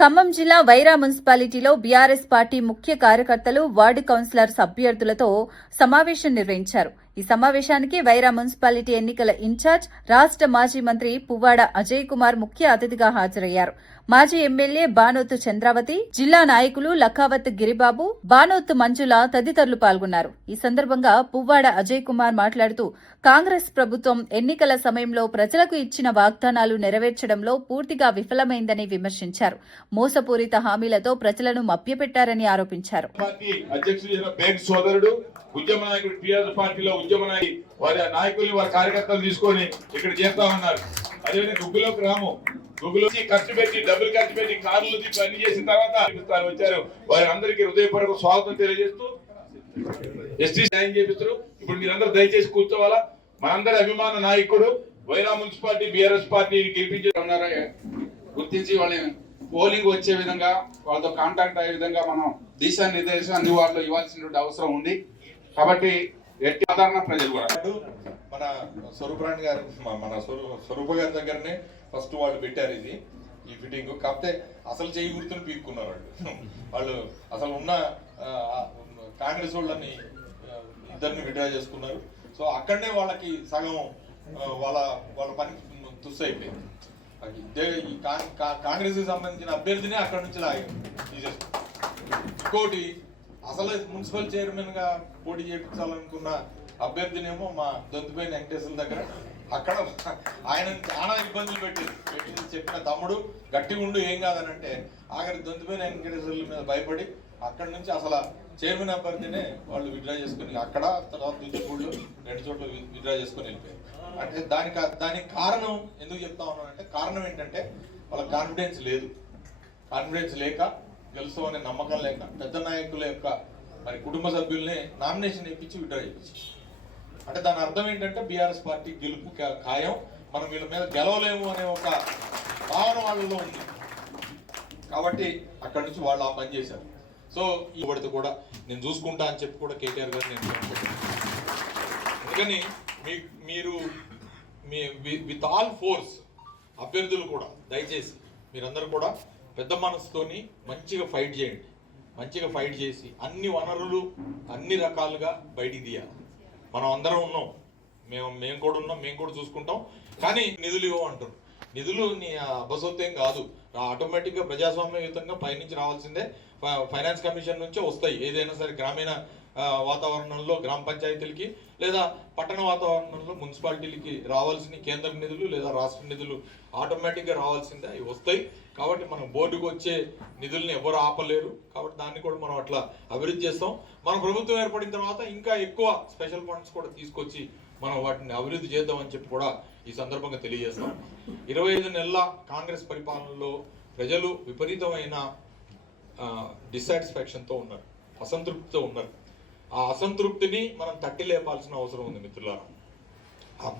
ఖమ్మం జిల్లా వైరా మున్సిపాలిటీలో BRS party ముఖ్య కార్యకర్తలు వార్డు కౌన్సిలర్స్ అభ్యర్థులతో సమావేశం నిర్వహించారు. ఈ సమావేశానికి వైరా మున్సిపాలిటీ ఎన్నికల ఇన్ఛార్జ్ రాష్ట్ర మాజీ మంత్రి పువ్వాడ అజయ్ కుమార్ ముఖ్య అతిథిగా హాజరయ్యారు. మాజీ ఎమ్మెల్యే బానోతు చంద్రావతి, జిల్లా నాయకులు లఖావత్ గిరిబాబు, బానోతు మంజుల తదితరులు పాల్గొన్నారు. ఈ సందర్భంగా పువ్వాడ అజయ్ కుమార్ మాట్లాడుతూ కాంగ్రెస్ ప్రభుత్వం ఎన్నికల సమయంలో ప్రజలకు ఇచ్చిన వాగ్దానాలు నెరవేర్చడంలో పూర్తిగా విఫలమైందని విమర్శించారు. మోసపూరిత హామీలతో ప్రజలను మభ్యపెట్టారని ఆరోపించారు. ఉద్యమ నాయకుడు టీఆర్ఎస్ పార్టీలో ఉద్యమ వారి నాయకుల్ని వారి కార్యకర్తలు తీసుకొని ఇక్కడ చేస్తా ఉన్నారు. అదేవిధంగా గుగ్గులోకి రాము గుగ్గులో ఖర్చు పెట్టి డబ్బులు ఖర్చు పెట్టి కార్లు అన్ని చేసిన తర్వాత వచ్చారు. వారి అందరికీ హృదయపూర్వక స్వాగతం తెలియజేస్తూ ఎస్టీ న్యాయం చేపిస్తారు. ఇప్పుడు మీరందరూ దయచేసి కూర్చోవాలా. మనందరి అభిమాన నాయకుడు వైరా మున్సిపాలిటీ బీఆర్ఎస్ పార్టీని గెలిపించారు గుర్తించి వాళ్ళని పోలింగ్ వచ్చే విధంగా వాళ్ళతో కాంటాక్ట్ అయ్యే విధంగా మనం దిశానిర్దేశం అన్ని వాళ్ళు ఇవ్వాల్సిన అవసరం ఉంది. కాబట్టి ఎట్టి సాధారణ ప్రజలు కూడా మన స్వరూపరాణి గారు మన స్వరూప గారి దగ్గరనే ఫస్ట్ వాళ్ళు పెట్టారు ఈ ఫిట్టింగ్. కాకపోతే అసలు చేయి గుర్తుని పీక్కున్నారు వాళ్ళు అసలు ఉన్న కాంగ్రెస్ వాళ్ళని ఇద్దరిని విడ్రా చేసుకున్నారు. సో అక్కడనే వాళ్ళకి సగం వాళ్ళ పని తుస్సు అయిపోయింది. ఈ కాంగ్రెస్ కి సంబంధించిన అభ్యర్థిని అక్కడ నుంచి తీసేసుకున్నారు. ఇంకోటి అసలు మున్సిపల్ చైర్మన్ గా పోటీ చేయించాలనుకున్న అభ్యర్థినేమో మా దొంతిపైన వెంకటేశ్వర దగ్గర అక్కడ ఆయన చాలా ఇబ్బందులు పెట్టి చెప్పిన తమ్ముడు గట్టిగా ఉండు ఏం కాదని అంటే ఆఖరి దొంతిపైన వెంకటేశ్వర్ల మీద భయపడి అక్కడి నుంచి అసలు చైర్మన్ అభ్యర్థినే వాళ్ళు విత్డ్రా చేసుకుని అక్కడ తర్వాత దుచ్చిపూళ్ళు 2 చోట్ల విత్డ్రా చేసుకుని వెళ్ళిపోయారు. అంటే దానికి కారణం ఎందుకు చెప్తా ఉన్నానంటే కారణం ఏంటంటే వాళ్ళ కాన్ఫిడెన్స్ లేదు. కాన్ఫిడెన్స్ లేక గెలుస్తామనే నమ్మకం లేక పెద్ద నాయకుల యొక్క మరి కుటుంబ సభ్యుల్ని నామినేషన్ ఇప్పించి విడ్రా చేయించి అంటే దాని అర్థం ఏంటంటే బీఆర్ఎస్ పార్టీ గెలుపు ఖాయం, మనం వీళ్ళ మీద గెలవలేము అనే ఒక భావన వాళ్ళలో ఉంది. కాబట్టి అక్కడి నుంచి వాళ్ళు ఆ పని చేశారు. సో ఈ పడితే కూడా నేను చూసుకుంటా అని చెప్పి కూడా కేటీఆర్ గారు నేను అందుకని మీరు విత్ ఆల్ ఫోర్స్ అభ్యర్థులు కూడా దయచేసి మీరందరూ కూడా పెద్ద మనసుతోని మంచిగా ఫైట్ చేయండి. మంచిగా ఫైట్ చేసి అన్ని వనరులు అన్ని రకాలుగా బయటికి తీయాలి. మనం అందరం ఉన్నాం, మేము కూడా ఉన్నాం, మేము కూడా చూసుకుంటాం. కానీ నిధులు ఇవ్వమంటారు. నిధులు అబసొత్తేం కాదు, ఆటోమేటిక్గా ప్రజాస్వామ్యయుతంగా పైనుంచి రావాల్సిందే. ఫైనాన్స్ కమిషన్ నుంచే వస్తాయి. ఏదైనా సరే గ్రామీణ వాతావరణంలో గ్రామ పంచాయతీలకి లేదా పట్టణ వాతావరణంలో మున్సిపాలిటీలకి రావాల్సిన కేంద్ర నిధులు లేదా రాష్ట్ర నిధులు ఆటోమేటిక్గా రావాల్సిందే, అవి వస్తాయి. కాబట్టి మనం బోర్డుకు వచ్చే నిధుల్ని ఎవరు ఆపలేరు. కాబట్టి దాన్ని కూడా మనం అట్లా అభివృద్ధి చేస్తాం. మన ప్రభుత్వం ఏర్పడిన తర్వాత ఇంకా ఎక్కువ స్పెషల్ ఫండ్స్ కూడా తీసుకొచ్చి మనం వాటిని అభివృద్ధి చేద్దామని చెప్పి కూడా ఈ సందర్భంగా తెలియజేస్తాం. 25 నెలల కాంగ్రెస్ పరిపాలనలో ప్రజలు విపరీతమైన డిస్సాటిస్ఫాక్షన్తో ఉన్నారు, అసంతృప్తితో ఉన్నారు. ఆ అసంతృప్తిని మనం తట్టి లేపాల్సిన అవసరం ఉంది మిత్రులారా.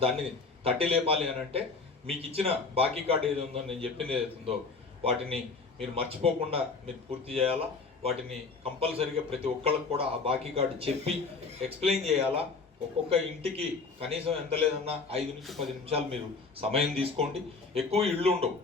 దాన్ని తట్టి లేపాలి అని అంటే మీకు ఇచ్చిన బాకీ కార్డు ఏది ఉందో, నేను చెప్పింది ఏదైతే ఉందో వాటిని మీరు మర్చిపోకుండా మీరు పూర్తి చేయాలా. వాటిని కంపల్సరీగా ప్రతి ఒక్కళ్ళకి కూడా ఆ బాకీ కార్డు చెప్పి ఎక్స్ప్లెయిన్ చేయాలా. ఒక్కొక్క ఇంటికి కనీసం ఎంత లేదన్నా 5 నుంచి 10 నిమిషాలు మీరు సమయం తీసుకోండి. ఎక్కువ ఇళ్ళు ఉండవు,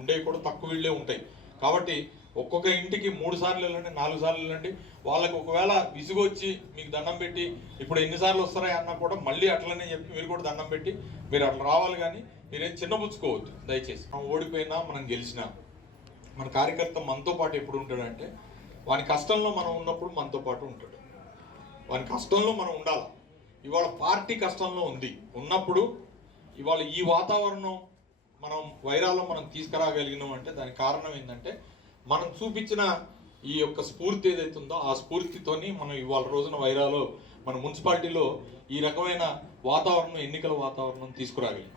ఉండేవి కూడా తక్కువ ఇళ్ళే ఉంటాయి. కాబట్టి ఒక్కొక్క ఇంటికి 3 సార్లు వెళ్ళండి, 4 సార్లు వెళ్ళండి. వాళ్ళకి ఒకవేళ విసుగొచ్చి మీకు దండం పెట్టి ఇప్పుడు ఎన్నిసార్లు వస్తారా అన్నా కూడా మళ్ళీ అట్లనే చెప్పి మీరు కూడా దండం పెట్టి మీరు అట్లా రావాలి. కానీ మీరేం చిన్నపుచ్చుకోవద్దు దయచేసి. మనం ఓడిపోయినా మనం గెలిచినా మన కార్యకర్త మనతో పాటు ఎప్పుడు ఉంటాడంటే వాని కష్టంలో మనం ఉన్నప్పుడు మనతో పాటు ఉంటాడు. వాని కష్టంలో మనం ఉండాలి. ఇవాళ పార్టీ కష్టంలో ఉన్నప్పుడు ఇవాళ ఈ వాతావరణం మనం వైరాలో మనం తీసుకురాగలిగినాం అంటే దానికి కారణం ఏంటంటే మనం చూపించిన ఈ యొక్క స్ఫూర్తి ఏదైతే ఉందో ఆ స్ఫూర్తితోని మనం ఇవాళ రోజున వైరాలో మన మున్సిపాలిటీలో ఈ రకమైన వాతావరణం, ఎన్నికల వాతావరణం తీసుకురాగలిగాం.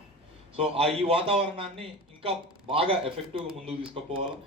సో ఈ వాతావరణాన్ని ఇంకా బాగా ఎఫెక్టివ్గా ముందుకు తీసుకుపోవాలి.